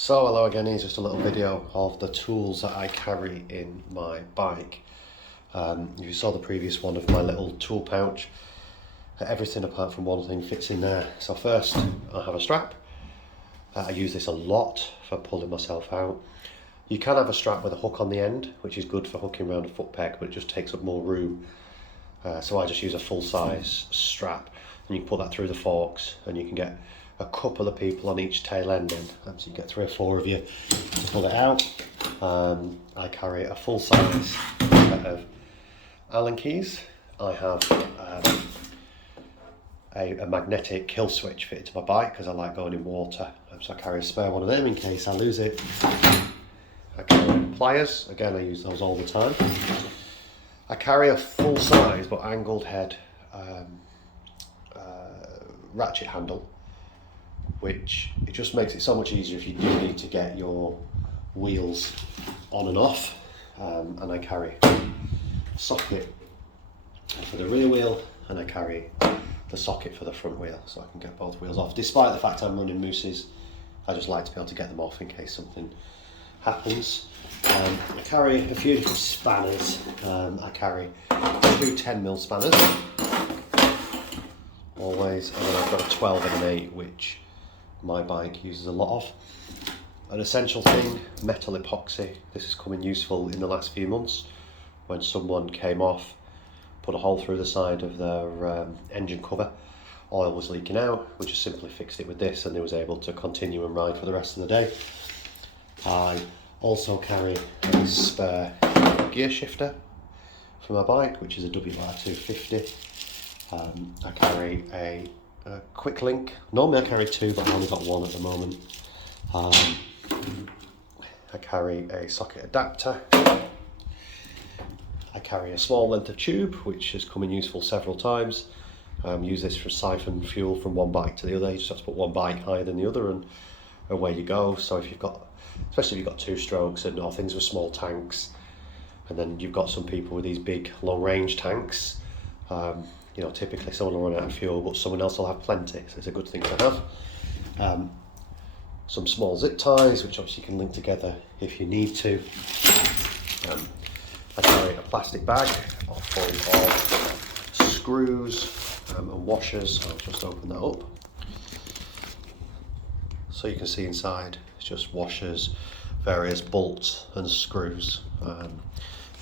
So hello again, here's just a little video of the tools that I carry in my bike. If you saw the previous one of my little tool pouch, everything apart from one thing fits in there. So first I have a strap. I use this a lot for pulling myself out. You can have a strap with a hook on the end, which is good for hooking around a foot peg, but it just takes up more room. So I just use a full size strap, and you can put that through the forks and you can get a couple of people on each tail end in, so you get 3 or 4 of you to pull it out. I carry a full size set of Allen keys. I have a magnetic kill switch fitted to my bike because I like going in water, so I carry a spare one of them in case I lose it. I carry pliers, again I use those all the time. I carry a full size but angled head ratchet handle, which it just makes it so much easier if you do need to get your wheels on and off. And I carry a socket for the rear wheel and I carry the socket for the front wheel so I can get both wheels off. Despite the fact I'm running mooses, I just like to be able to get them off in case something happens. I carry a few different spanners. I carry 2 10mm spanners always, and then I've got a 12 and an 8 which my bike uses a lot of. An essential thing, metal epoxy. This has come in useful in the last few months when someone came off, put a hole through the side of their engine cover, oil was leaking out, we just simply fixed it with this and they was able to continue and ride for the rest of the day. I also carry a spare gear shifter for my bike, which is a WR250. I carry a quick link. Normally I carry 2, but I only got 1 at the moment. I carry a socket adapter. I carry a small length of tube, which has come in useful several times. Use this for siphon fuel from one bike to the other. You just have to put one bike higher than the other and away you go. So if you've got, especially if you've got 2 strokes and or things with small tanks, and then you've got some people with these big long range tanks, you know, typically someone will run out of fuel, but someone else will have plenty, so it's a good thing to have. Some small zip ties, which obviously you can link together if you need to. I carry a plastic bag full of screws and washers. I'll just open that up. So you can see inside, it's just washers, various bolts and screws, M6,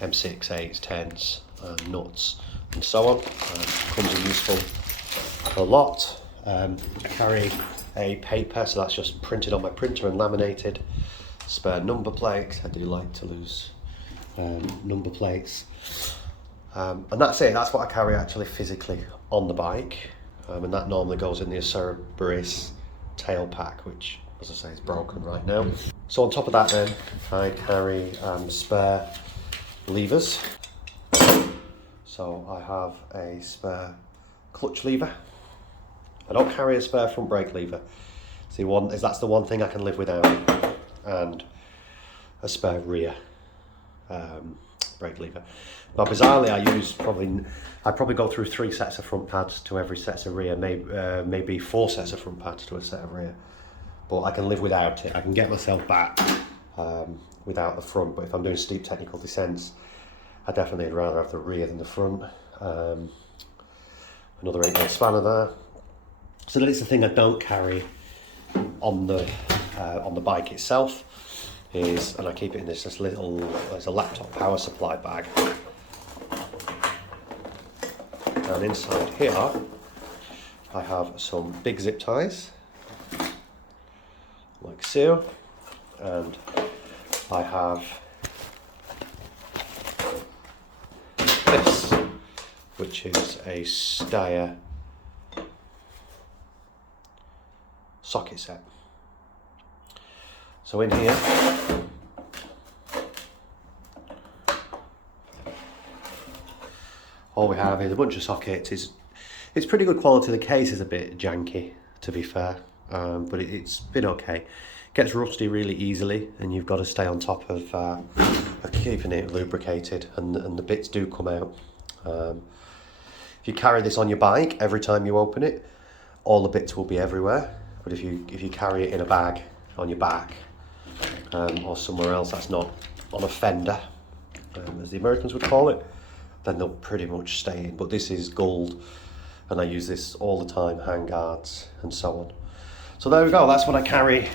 8s, 10s, nuts, and so on. Comes in useful a lot. I carry a paper, so that's just printed on my printer and laminated. Spare number plates. I do like to lose number plates. And that's it. That's what I carry actually physically on the bike. And that normally goes in the Cerberus tail pack, which, as I say, is broken right now. So on top of that then, I carry spare levers. So I have a spare clutch lever. I don't carry a spare front brake lever. See, that's the one thing I can live without, and a spare rear brake lever. Now, bizarrely, I probably go through 3 sets of front pads to every set of rear, maybe 4 sets of front pads to a set of rear. But I can live without it. I can get myself back without the front. But if I'm doing steep technical descents, I definitely would rather have the rear than the front. Another 8mm spanner there. So that is the thing I don't carry on the bike itself, and I keep it in this little, there's a laptop power supply bag. And inside here, I have some big zip ties, like so, and I have this, which is a Steyr socket set. So in here, all we have is a bunch of sockets. It's pretty good quality. The case is a bit janky, to be fair, but it's been okay. Gets rusty really easily, and you've got to stay on top of keeping it lubricated, and the bits do come out. If you carry this on your bike, every time you open it, all the bits will be everywhere. But if you carry it in a bag on your back, or somewhere else that's not on a fender, as the Americans would call it, then they'll pretty much stay in. But this is gold, and I use this all the time, hand guards and so on. So there we go, that's what I carry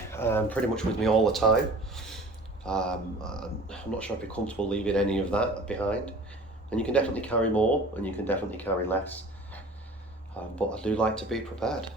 pretty much with me all the time. I'm not sure I'd be comfortable leaving any of that behind. And you can definitely carry more, and you can definitely carry less. But I do like to be prepared.